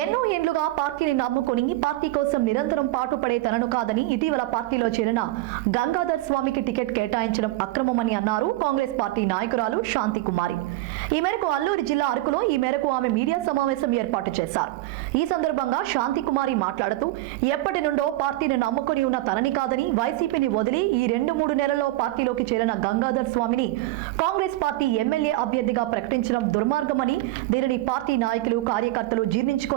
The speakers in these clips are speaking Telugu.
ఎన్నో ఏండ్లుగా పార్టీని నమ్ముకుని పార్టీ కోసం నిరంతరం పాటుపడే తనను కాదని ఇటీవల పార్టీలో చేరిన గంగాధర్ స్వామికి టికెట్ కేటాయించడం అక్రమమని అన్నారు కాంగ్రెస్ పార్టీ నాయకురాలు శాంతి కుమారి. ఈ మేరకు అల్లూరి జిల్లా అరకులో ఈ మేరకు ఆమె మీడియా సమావేశం ఏర్పాటు చేశారు. ఈ సందర్భంగా శాంతి కుమారి మాట్లాడుతూ ఎప్పటి నుండో పార్టీని నమ్ముకుని ఉన్న తనని కాదని వైసీపీని వదిలి ఈ రెండు మూడు నెలల్లో పార్టీలోకి చేరిన గంగాధర్ స్వామిని కాంగ్రెస్ పార్టీ ఎమ్మెల్యే అభ్యర్థిగా ప్రకటించడం దుర్మార్గమని దీనిని పార్టీ నాయకులు కార్యకర్తలు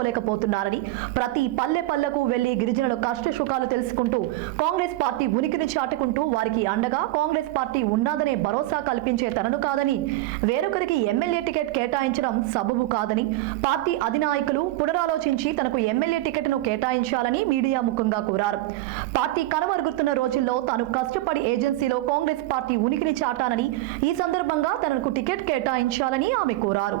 జీర్ణించుకోలేకపోతున్నారని ప్రతి పల్లె పల్లెకు వెళ్ళి గిరిజనుల కష్ట సుఖాలు తెలుసుకుంటూ కాంగ్రెస్ పార్టీ ఉనికిని చాటుకుంటూ వారికి అండగా కాంగ్రెస్ పార్టీ ఉన్నదనే భరోసా కల్పించే తనను కాదని వేరొకరికి ఎమ్మెల్యే టికెట్ కేటాయించడం సబబు కాదని పార్టీ అధినాయకులు పునరాలోచించి తనకు ఎమ్మెల్యే టికెట్ను కేటాయించాలని మీడియా ముఖంగా కోరారు. పార్టీ కనుమరుగుతున్న రోజుల్లో తాను కష్టపడి ఏజెన్సీలో కాంగ్రెస్ పార్టీ ఉనికిని చాటానని ఈ సందర్భంగా తనకు టికెట్ కేటాయించాలని ఆమె కోరారు.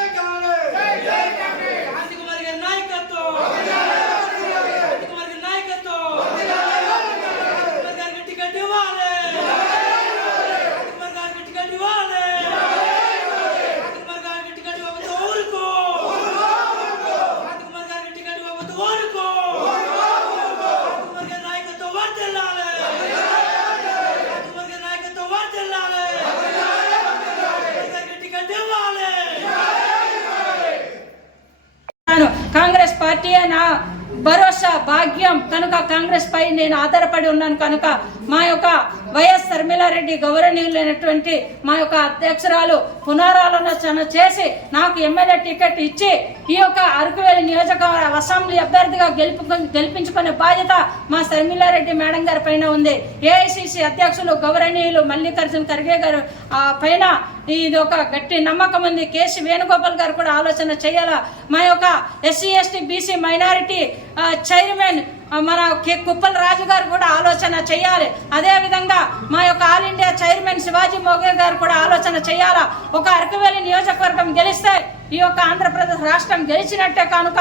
శాంతి కుమార్ గారి నాయకత్వం శాంతి కుమార్ గారి నాయకత్వం శాంతి కుమార్ గారికి టికెట్ ఇవ్వాలి శాంతి కుమార్ గారికి టికెట్ ఇవ్వాలి శాంతి కుమార్ గారికి టికెట్ ఇవ్వకపోతే ఊరుకో శాంతి కుమార్ గారికి టికెట్ ఇవ్వకపోతే ఊరుకో శాంతి కుమార్ గారి నాయకత్వం వర్తిల్లాలి శాంతి కుమార్ గారి నాయకత్వం వర్తిల్లాలి శాంతి కుమార్ గారికి టికెట్ ఇవ్వాలి ఉన్నాను. కాంగ్రెస్ పార్టీ నా భరోసా భాగ్యం కనుక కాంగ్రెస్ పై నేను ఆధారపడి ఉన్నాను కనుక మా యొక్క వైఎస్ శర్మిలారెడ్డి గౌరవనీయులైనటువంటి మా యొక్క అధ్యక్షురాలు పునరాలోచన చేసి నాకు ఎమ్మెల్యే టికెట్ ఇచ్చి ఈ యొక్క అరకువేలి నియోజకవర్గ అసెంబ్లీ అభ్యర్థిగా గెలుపు గెలిపించుకునే బాధ్యత మా శర్మిలారెడ్డి మేడం గారి పైన ఉంది. ఏఐసిసి అధ్యక్షులు గౌరవనీయులు మల్లికార్జున ఖర్గే గారు పైన ఇది ఒక గట్టి నమ్మకం ఉంది. కేసీ వేణుగోపాల్ గారు కూడా ఆలోచన చేయాలా? మా యొక్క SC ST BC minority chairman మన కె కుప్పల రాజు గారు కూడా ఆలోచన చేయాలి. అదే విధంగా మా యొక్క all India chairman Shivaji Moge garu కూడా ఆలోచన చేయాలా? ఒక అరకవేలి నియోజకవర్గం గెలిస్తే ఈ యొక్క ఆంధ్రప్రదేశ్ రాష్ట్రం గెలిచినట్టే కనుక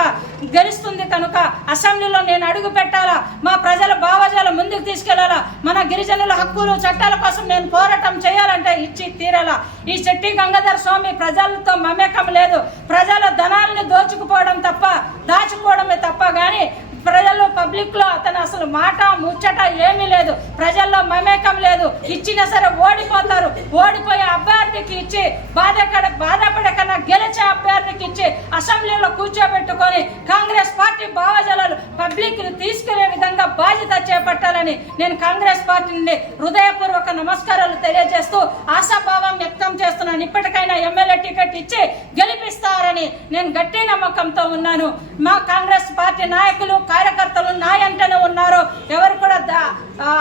గెలుస్తుంది కనుక అసెంబ్లీలో నేను అడుగు పెట్టాలా? మా ప్రజల భావజాలు ముందుకు తీసుకెళ్ళాలా? మన గిరిజనుల హక్కులు చట్టాల కోసం నేను పోరాటం చేయాలంటే ఇచ్చి తీరాలా? ఈ చెట్టి గంగాధర్ స్వామి ప్రజలతో మమేకం లేదు. ప్రజల ధనాల్ని దోచుకుపోవడం తప్ప దాచుకోవడమే తప్ప కానీ పబ్లిక్లో పబ్లిక్లో అతను అసలు మాట ముచ్చట ఏమీ లేదు. ప్రజల్లో మమేకం లేదు. ఇచ్చినా సరే ఓడిపోతారు. ఓడిపోయే అభ్యర్థికి ఇచ్చి బాధపడ బాధపడకన్నా గెలిచే అభ్యర్థికి ఇచ్చి అసెంబ్లీలో కూర్చోబెట్టుకొని కాంగ్రెస్ పార్టీ భావజాలను పబ్లిక్ తీసుకునే విధంగా బాధ్యత చేపట్టాలని నేను కాంగ్రెస్ పార్టీ నుండి హృదయపూర్వక నమస్కారాలు తెలియజేస్తూ ఆశాభావం వ్యక్తం చేస్తున్నాను. ఇప్పటికైనా ఎమ్మెల్యే టికెట్ ఇచ్చి గెలిపిస్తారని నేను గట్టి నమ్మకంతో ఉన్నాను. మా కాంగ్రెస్ పార్టీ నాయకులు కార్యకర్తలు నా ఎంటనే ఉన్నారు. ఎవరు కూడా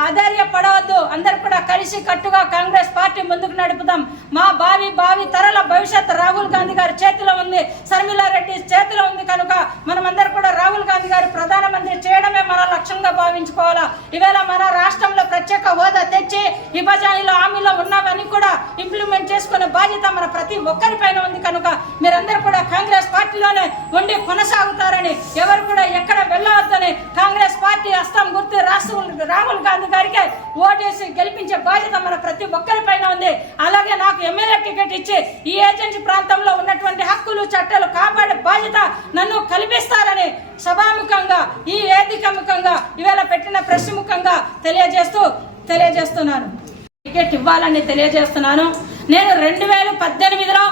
అధైర్యపడవద్దు అందరు కూడా కలిసి కట్టుగా కాంగ్రెస్ పార్టీ ముందుకు నడుపుదాం. మా భావి భావి తరల భవిష్యత్ రాహుల్ గాంధీ గారి చేతిలో ఉంది. శర్మిలారెడ్డి చేతిలో ఉంది కనుక మనమందరం కూడా రాహుల్ గాంధీ గారు ప్రధానమంత్రి చే భావించుకోవాలా ఇవేళ మన రాష్ట్రంలో ప్రత్యేక హోదా తెచ్చి విభజనలో హామీలో ఉన్నవన్నీ కూడా ఇంప్లిమెంట్ చేసుకునే బాధ్యత మన ప్రతి ఒక్కరిపైన ఉంది కనుక మీరందరూ కూడా కాంగ్రెస్ పార్టీలోనే ఉండి కొనసాగుతారని ఎవరు కూడా ఎక్కడ వెళ్ళవద్దని కాంగ్రెస్ పార్టీ అస్తం గుర్తు రాష్ట్ర రాహుల్ గాంధీ గారికి ఓటేసి గెలిపించే బాధ్యత మన ప్రతి ఒక్కరిపైన ఉంది. అలాగే నాకు ఎమ్మెల్యే టికెట్ ఇచ్చి ఈ ఏజెన్సీ ప్రాంతంలో ఉన్నటువంటి హక్కులు చట్టాలు కాపాడే బాధ్యత నన్ను కల్పిస్తారని సభ వేదిక ముఖంగా ఇవాళ పెట్టిన ప్రశ్న ముఖంగా తెలియజేస్తూ తెలియజేస్తున్నాను. టికెట్ ఇవ్వాలని తెలియజేస్తున్నాను. నేను రెండు వేల పద్దెనిమిదిలో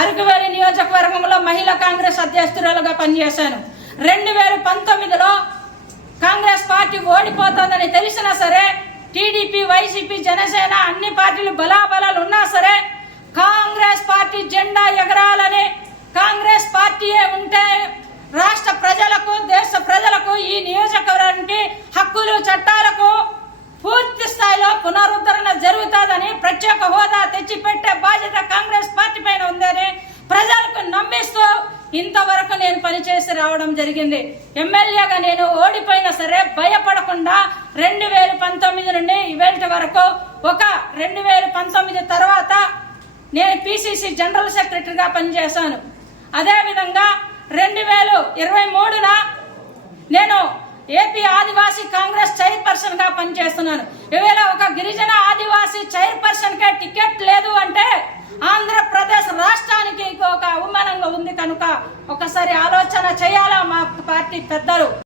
అరకువేలి నియోజకవర్గంలో మహిళా కాంగ్రెస్ అధ్యక్షురాలుగా పనిచేశాను. రెండు వేల పంతొమ్మిదిలో కాంగ్రెస్ పార్టీ ఓడిపోతుందని తెలిసినా సరే టీడీపీ వైసీపీ జనసేన అన్ని పార్టీలు బలాబలాలు ఉన్నా సరే కాంగ్రెస్ పార్టీ జెండా ఎగరాలని కాంగ్రెస్ పార్టీయే ఉంటే రాష్ట్ర ప్రజలకు దేశ ప్రజలకు ఈ నియోజకవర్గానికి హక్కులు చట్టాలకు పూర్తి స్థాయిలో పునరుద్ధరణ జరుగుతుందని ప్రత్యేక హోదా తెచ్చిపెట్టే బాధ్యత కాంగ్రెస్ పార్టీ పైన ఉందని ప్రజలకు నమ్మిస్తూ ఇంతవరకు నేను పనిచేసి రావడం జరిగింది. ఎమ్మెల్యేగా నేను ఓడిపోయినా సరే భయపడకుండా రెండు వేల పంతొమ్మిది నుండి ఇవేళ వరకు ఒక రెండు వేల పంతొమ్మిది తర్వాత నేను పిసిసి జనరల్ సెక్రటరీగా పనిచేశాను. అదేవిధంగా రెండు వేల ఇరవై మూడున నేను ఏపీ ఆదివాసీ కాంగ్రెస్ చైర్పర్సన్గా పనిచేస్తున్నాను ఈవేళ ఒక గిరిజన ఆదివాసీ చైర్పర్సన్ కే టికెట్ లేదు అంటే ఆంధ్రప్రదేశ్ రాష్ట్రానికి ఒక అవమానంగా ఉంది కనుక ఒకసారి ఆలోచన చేయాలా మా పార్టీ పెద్దలు?